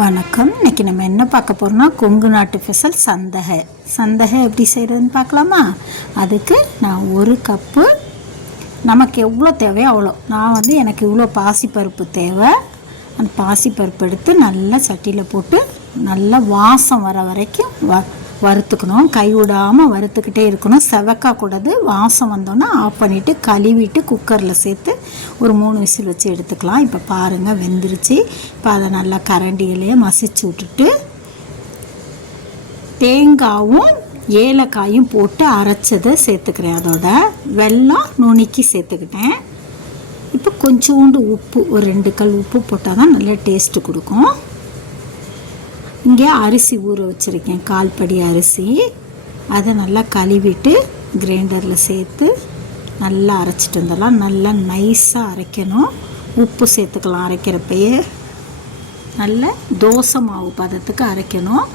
வணக்கம். இன்றைக்கி நம்ம என்ன பார்க்க போகிறோம்னா கொங்கு நாட்டு ஸ்பெஷல் சந்தகை எப்படி செய்கிறதுன்னு பார்க்கலாமா? அதுக்கு நான் 1 கப்பு, நமக்கு எவ்வளோ தேவையோ அவ்வளோ. நான் எனக்கு இவ்வளோ பாசிப்பருப்பு தேவை. அந்த பாசிப்பருப்பு எடுத்து நல்லா சட்டியில் போட்டு நல்லா வாசம் வர வரைக்கும் வறுத்துக்கணும். கை விடாமல் வறுத்துக்கிட்டே இருக்கணும். செவக்கக்கூடாது. வாசம் வந்தோன்னா ஆஃப் பண்ணிவிட்டு கழுவிட்டு குக்கரில் சேர்த்து ஒரு 3 விசில் வச்சு எடுத்துக்கலாம். இப்போ பாருங்கள், வெந்துருச்சு. இப்போ அதை நல்லா கரண்டியிலேயே மசிச்சு விட்டுட்டு தேங்காயும் ஏலக்காயும் போட்டு அரைச்சதை சேர்த்துக்கிறேன். அதோட வெல்லம் நுணுக்கி சேர்த்துக்கிட்டேன். இப்போ கொஞ்சோண்டு உப்பு, ஒரு 2 கல் உப்பு போட்டால் தான் நல்ல டேஸ்ட்டு கொடுக்கும். இங்கே அரிசி ஊற வச்சுருக்கேன், 1/4 படி அரிசி. அதை நல்லா கழுவிட்டு கிரைண்டரில் சேர்த்து நல்லா அரைச்சிட்டு வந்துடலாம். நல்லா நைஸாக அரைக்கணும். உப்பு சேர்த்துக்கலாம். அரைக்கிறப்பயே நல்ல தோசை மாவு பதத்துக்கு அரைக்கணும்.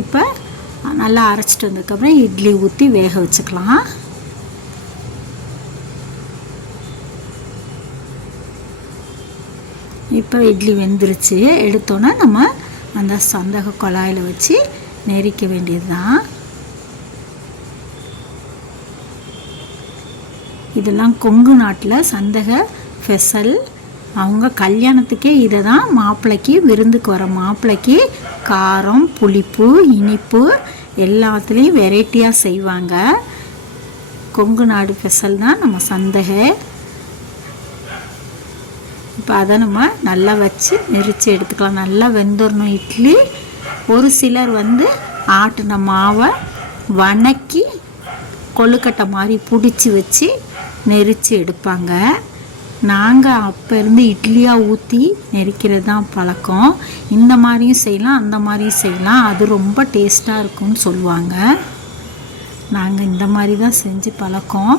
இப்போ நல்லா அரைச்சிட்டு வந்ததுக்கப்புறம் இட்லி ஊற்றி வேக வச்சுக்கலாம். இப்போ இட்லி வெந்துருச்சு. எடுத்தோன்னா நம்ம அந்த சந்தக குழாயில் வச்சு நெரிக்க வேண்டியது தான். இதெல்லாம் கொங்கு நாட்டில் சந்தக ஸ்பெஷல். அவங்க கல்யாணத்துக்கே இதை தான் மாப்பிள்ளைக்கு, விருந்துக்கு வர மாப்பிள்ளைக்கு காரம், புளிப்பு, இனிப்பு எல்லாத்துலேயும் வெரைட்டியாக செய்வாங்க. கொங்கு நாடு ஸ்பெஷல் தான் நம்ம சந்தகை. இப்போ அதை நம்ம நல்லா வச்சு நெரிச்சு எடுத்துக்கலாம். நல்லா வெந்துடணும் இட்லி. ஒரு சிலர் ஆட்டின மாவை வணக்கி கொழுக்கட்டை மாதிரி பிடிச்சி வச்சு நெரிச்சு எடுப்பாங்க. நாங்கள் அப்போ இருந்து இட்லியாக ஊற்றி நெரிக்கிறது தான் பழக்கம். இந்த மாதிரியும் செய்யலாம், அந்த மாதிரியும் செய்யலாம். அது ரொம்ப டேஸ்ட்டாக இருக்கும்னு சொல்லுவாங்க. நாங்கள் இந்த மாதிரி தான் செஞ்சு பழக்கம்.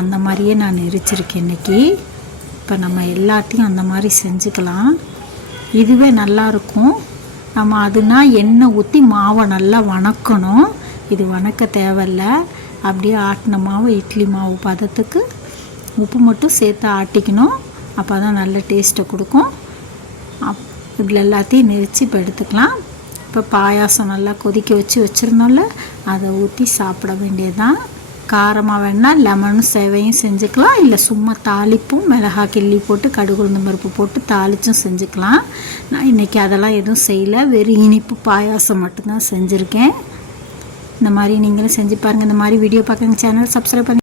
அந்த மாதிரியே நான் நெரிச்சிருக்கேன் இன்றைக்கி. இப்போ நம்ம எல்லாத்தையும் அந்த மாதிரி செஞ்சுக்கலாம். இதுவே நல்லாயிருக்கும். நம்ம அதுனா எண்ணெய் ஊற்றி மாவை நல்லா வணக்கணும். இது வணக்க தேவையில்லை. அப்படியே ஆட்டின மாவு இட்லி மாவு பதத்துக்கு உப்பு மட்டும் சேர்த்து ஆட்டிக்கணும். அப்போ தான் நல்ல டேஸ்ட்டை கொடுக்கும். இப்படி எல்லாத்தையும் நெரிச்சு இப்போ எடுத்துக்கலாம். இப்போ பாயாசம் நல்லா கொதிக்க வச்சு வச்சுருந்தோம்ல, அதை ஊற்றி சாப்பிட வேண்டியதுதான். காரமாக வேணால் லெமனும் சேவையும் செஞ்சுக்கலாம். இல்லை சும்மா தாளிப்பும் மிளகாய் கிள்ளி போட்டு கடுகு உளுந்தம் பருப்பு போட்டு தாளிச்சும் செஞ்சுக்கலாம். நான் இன்றைக்கி அதெல்லாம் எதுவும் செய்யலை. வெறும் இனிப்பு பாயாசம் மட்டும்தான் செஞ்சுருக்கேன். இந்த மாதிரி நீங்களும் செஞ்சு பாருங்கள். இந்த மாதிரி வீடியோ பார்க்குறங்க சேனல் சப்ஸ்கிரைப் பண்ணி